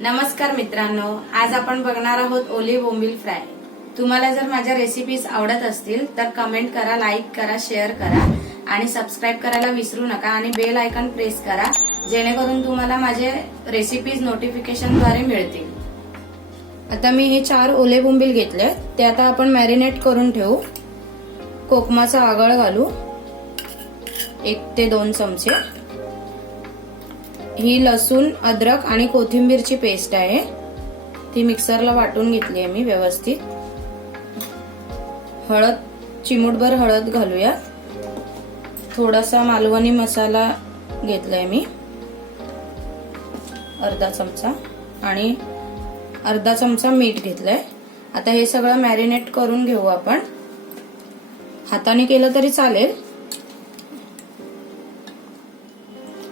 नमस्कार मित्रांनो, आज आपण बघणार आहोत ओली बोंबील फ्राय। तुम्हाला जर माझ्या रेसिपीज आवडत असतील तर कमेंट करा, लाईक करा, शेअर करा आणि सबस्क्राईब करायला विसरू नका आणि बेल आयकॉन प्रेस करा जेणेकरून तुम्हाला माझे रेसिपीज नोटिफिकेशन द्वारे मिळतील। आता मी हे 4 ओले बोंबील घेतले, ते आता आपण मॅरिनेट करून ठेवू। कोकमाचा आगळ घालू 1 ते 2 चमचे। ही लसूण, अद्रक आणि कोथिंबीरची पेस्ट आहे, ती मिक्सरला वाटून घेतली आहे मी व्यवस्थित। हळद, चिमूटभर हळद घालूया। थोडासा मालवणी मसाला घेतलाय मी अर्धा चमचा आणि अर्धा चमचा मीठ घेतलंय। आता हे सगळं मॅरिनेट करून घेऊ आपण। हाताने केलं तरी चालेल।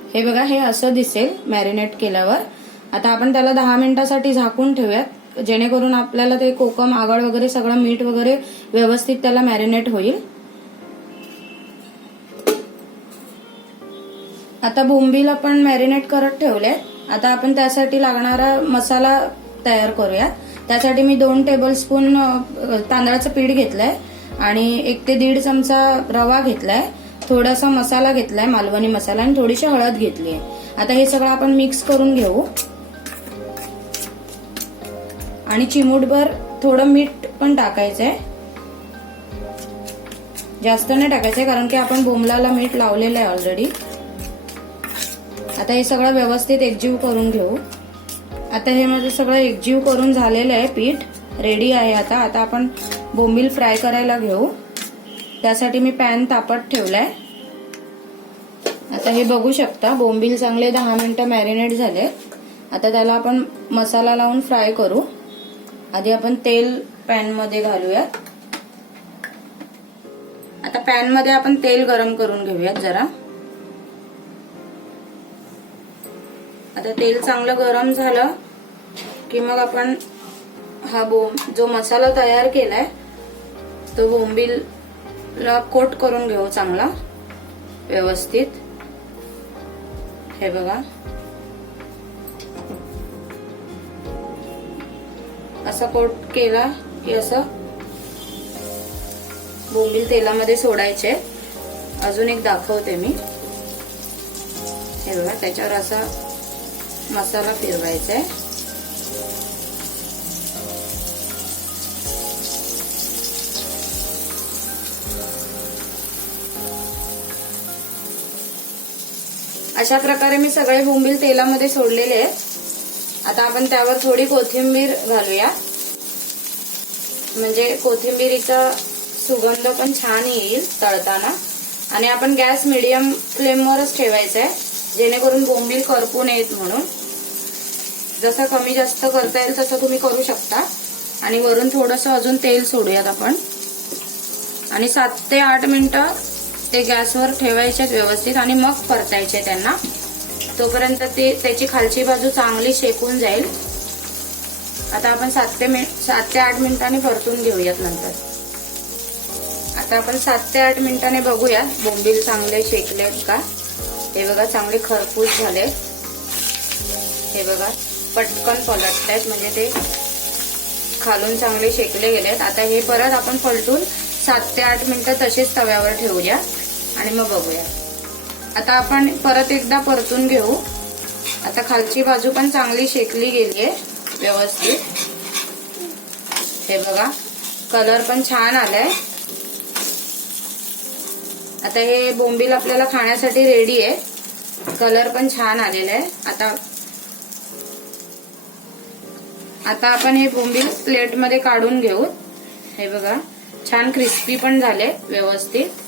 हे बघा, हे असं दिसेल मॅरिनेट केल्यावर। आता आपण त्याला 10 मिनिटांसाठी झाकून ठेवूयात जेणेकरून आपल्याला ते कोकम, आगळ वगैरे सगळं मीठ वगैरे व्यवस्थित त्याला मॅरिनेट होईल। आता बोंबील आपण मॅरिनेट करत ठेवले। आता आपण त्यासाठी लागणारा मसाला तयार करूया। त्यासाठी मी 2 टेबलस्पून तांदळाचं पीठ घेतलंय आणि 1 ते 1.5 चमचा रवा घेतलाय। थोडासा मसाला घेतलाय, मालवणी मसाला, आणि थोडीशी हळद घेतली आहे। आता हे सगळं आपण मिक्स करून घेऊ आणि चिमूटभर थोडं मीठ पण टाकायचंय। जास्त नाही टाकायचंय कारण की आपण बोंबलाला मीठ लावलेलं आहे ऑलरेडी। आता हे सगळं व्यवस्थित एकजीव करून घेऊ। आता हे माझं सगळं एकजीव करून झालेलं आहे, पीठ रेडी आहे। आता आपण बोंबील फ्राय करायला घेऊ। त्यासाठी मी पॅन तापत ठेवलाय। आता हे बघू शकता, बोंबील चांगले 10 मिनिटं मॅरिनेट झाले। आता त्याला आपण मसाला लावून फ्राय करू। आधी आपण तेल पॅन मध्ये घालूयात। आता पॅन मध्ये आपण तेल गरम करून घेऊयात जरा। आता तेल चांगलं गरम झालं की मग आपण हा जो मसाला तयार केलाय तो बोंबील ला कोट करून घेऊ चांगला व्यवस्थित। हे बघा, असा कोट केला की असं बोंबील तेलामध्ये सोडायचे। अजून एक दाखवते मी। हे बघा, त्याच्यावर असा मसाला फिरवायचा आहे। अशा प्रकारे मी सगळे बोंबील तेलामध्ये सोडलेले आहेत। आता आपण त्यावर थोडी कोथिंबीर घालूया, म्हणजे कोथिंबीरीचा सुगंध पण छान येईल तळताना। आणि आपण गॅस मीडियम फ्लेमवरच ठेवायचा आहे जेणेकरून बोंबील करपू नयेत म्हणून। जसं कमी जास्त करता येईल तसं तुम्ही करू शकता। आणि वरून थोडंसं अजून तेल सोडूयात आपण आणि 7 ते 8 मिनिटं ते गॅसवर ठेवायचे व्यवस्थित आणि मग परतायचे त्यांना। तोपर्यंत त्याची खालची बाजू चांगली शेकून जाईल। आता आपण 7 ते 8 मिनिटांनी परतून घेऊयात नंतर। आता आपण 7 ते 8 मिनिटांनी बघूया बोंबील चांगले शेकलेत का। हे बघा, चांगले खरपूस झाले। हे बघा, पटकन पलटतायत, म्हणजे ते खालून चांगले शेकले गेलेत। आता हे परत आपण पलटून 7 ते 8 मिनिटं तसेच तव्यावर ठेवूया आणि मग बघूया। आता आपण परत एकदा परतून घेऊ। आता खालची बाजू पण चांगली शेकली गेली आहे व्यवस्थित। हे बघा, कलर पण छान आलाय। आता हे बोंबील आपल्याला खाण्यासाठी रेडी आहे। कलर पण छान आलेला आहे। आता आपण हे बोंबील प्लेट मध्ये काढून घेऊ। हे बघा, छान क्रिस्पी पण झाले व्यवस्थित।